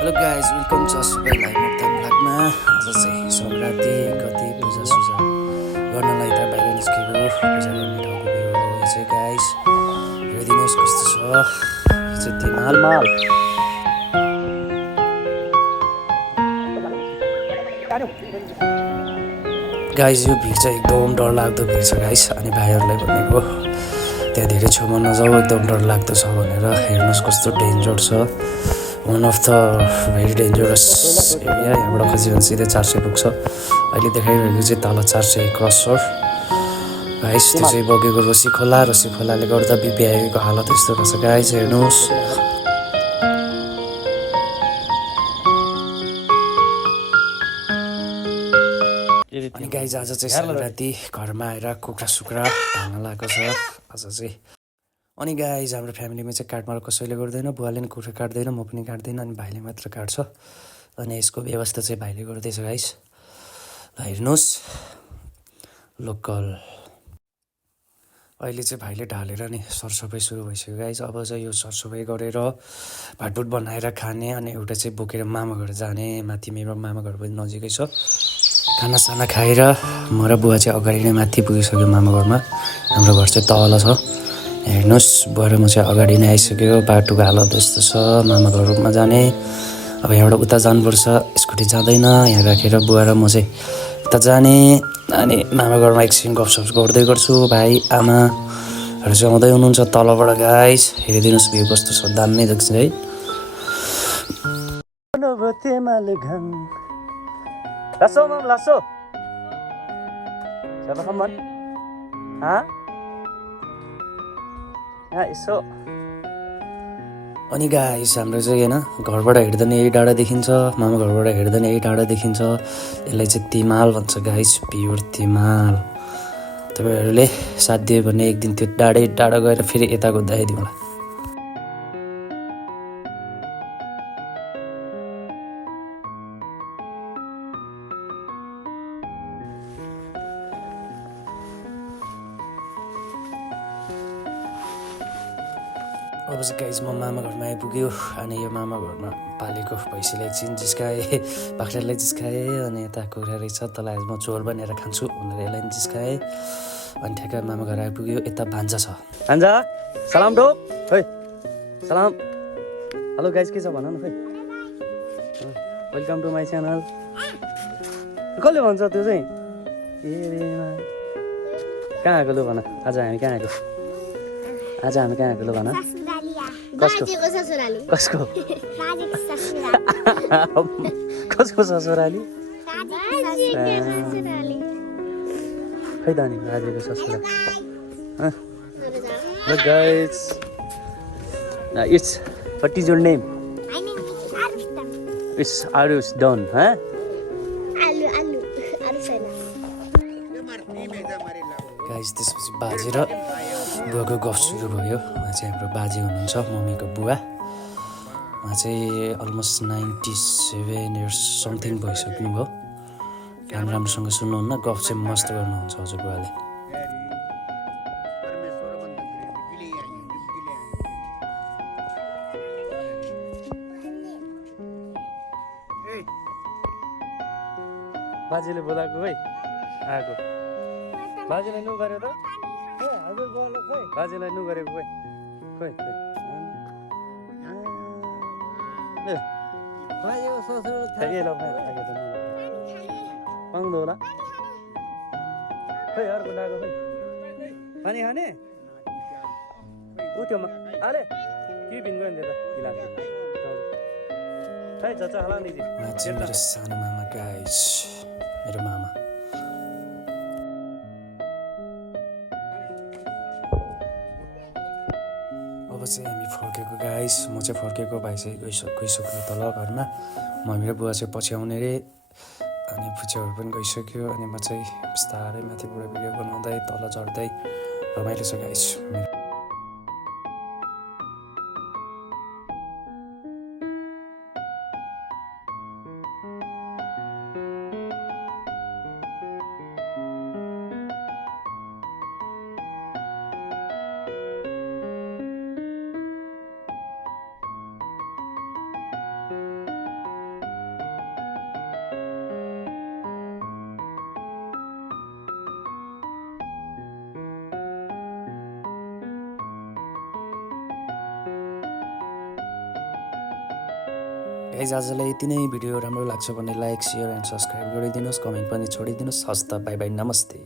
Hello guys welcome छ सबैलाई मुक्तन भ्लगमा। आज चाहिँ सङ्क्रान्ति कति पूजासुजा गर्नलाई त बाहिर निस्केको पूजा गर्ने ठाउँको भ्यू हो यो चाहिँ गाइज। हेरिदिनुहोस् कस्तो छ यो चाहिँ तिमाल माल। गाइज यो भिड चाहिँ एकदम डरलाग्दो भिड छ गाइज। अनि भाइहरूलाई भनेको त्यहाँ धेरै छेउमा नजाऊ एकदम डरलाग्दो छ भनेर। हेर्नुहोस् कस्तो डेन्जर छ। One of the very dangerous area. यहाँबाट खसी भने सिधै 400 पुग्छ। अहिले देखाइरहेको चाहिँ तल 400 क्रसर गाइस। त्यो चाहिँ बगेको रोसी खोलाले गर्दा बिपिआईको हालत यस्तो रहेछ गाइस। हेर्नुहोस् अनि गाइस आज चाहिँ सङ्क्रान्ति घरमा आएर कुखुरा सुक्रा ढाल्न लागेको छ आज चाहिँ। अनि गाइज हाम्रो फ्यामिलीमा चाहिँ काटमार कसैले गर्दैन। बुवाले पनि कुखुरा काट्दैन, म पनि काट्दैन, अनि भाइले मात्र काट्छ। अनि यसको व्यवस्था चाहिँ भाइले गर्दैछ गाइस। ल हेर्नुहोस् लोकल। अहिले चाहिँ भाइले ढालेर नि सरसफाइ सुरु भइसक्यो गाइस। अब चाहिँ यो सरसफाइ गरेर भातभुट बनाएर खाने। अनि एउटा चाहिँ बोकेर मामा घर जाने। माथि मेरो मामा घर पनि नजिकै छ। खानासाना खाएर म र बुवा चाहिँ अगाडि नै माथि पुगिसक्यो मामा घरमा। हाम्रो घर चाहिँ तल छ। हेर्नुहोस् बुवा र म चाहिँ अगाडि नै आइसक्यो। बाटोको हालत यस्तो छ मामा घरमा जाने। अब यहाँबाट उता जानुपर्छ, स्कुटी जाँदैन। यहाँ राखेर बुवा र म चाहिँ उता जाने। अनि मामा घरमा एकछिन गफसफ गर्दै गर्छु। भाइ आमाहरू चाहिँ आउँदै हुनुहुन्छ तलबाट गाइस। हेरिदिनुहोस् भ्यू कस्तो छ, दामी देख्छ है। अनि गाइस हाम्रो चाहिँ होइन घरबाट हेर्दा नि यही डाँडा देखिन्छ, मामा घरबाट हेर्दा नि यही डाँडा देखिन्छ। यसलाई चाहिँ तिमाल भन्छ गाइस, प्योर तिमाल। तपाईँहरूले साथ दियो भने एक दिन त्यो डाँडा गएर फेरि यताको देखाइदिउँला। अब चाहिँ गाइज म मामा घरमा आइपुग्यो। अनि यो मामा घरमा पालेको भैँसीलाई एकछिन जिस्काएँ, बाख्रालाई जिस्काएँ। अनि यता कुखुरा रहेछ तँलाई आज म चोर बनेर खान्छु भनेर यसलाई पनि जिस्काएँ। अनि ठ्याक्क मामा घर आइपुग्यो। यता भान्जा छ। भान्जा सलाम डो खै सलाम। हेलो गाइज के छ भन न खै। Welcome to my channel. कसले भन्छ त्यो चाहिँ ए कहाँ आएको लु भन। आज हामी कहाँ आएको लु भन। कसको कसको ससुराली खै त नि बाजेको ससुरा। Look guys, it's what is your name? My name is Arustam. It's Arus Don, huh? Alu Sena. Guys, त्यसपछि बाजे र बुवाको गफ सुरु भयो। उहाँ चाहिँ हाम्रो बाजे हुनुहुन्छ, मम्मीको बुवा। उहाँ चाहिँ अलमोस्ट 97 इयर्स समथिङ भइसक्नुभयो। काम राम्रोसँग सुन्नुहुन्न, गफ चाहिँ मस्त गर्नुहुन्छ हजुर बुवाले। बाजेले बोलाएको खोइ आएको। बाजेलाई नु गऱ्यो त बाजेलाई नु गरेको खोइ खोइ पाउँदो होला खै अर्को डाको खै पानी खाने उठ्यो अरे के भिन गयो नि त गिलास खै चचा हाला नि मेरो सानो मामा गाइस, मेरो मामा। अब चाहिँ हामी फर्केको गाइस। म चाहिँ फर्केको, भाइ चाहिँ गइसक्यो तल घरमा। मम्मी र बुवा चाहिँ पछि आउने रे। अनि फुच्चाहरू पनि गइसक्यो। अनि म चाहिँ बिस्तारै माथिबाट भिडियो बनाउँदै तल झर्दै रमाइलो छ गाइस। गाइज आजलाई यति नै भिडियो राम्रो लाग्छ भने लाइक सेयर एन्ड सब्सक्राइब गरिदिनुहोस् कमेन्ट पनि छोडिदिनुहोस् हस् त बाई बाई नमस्ते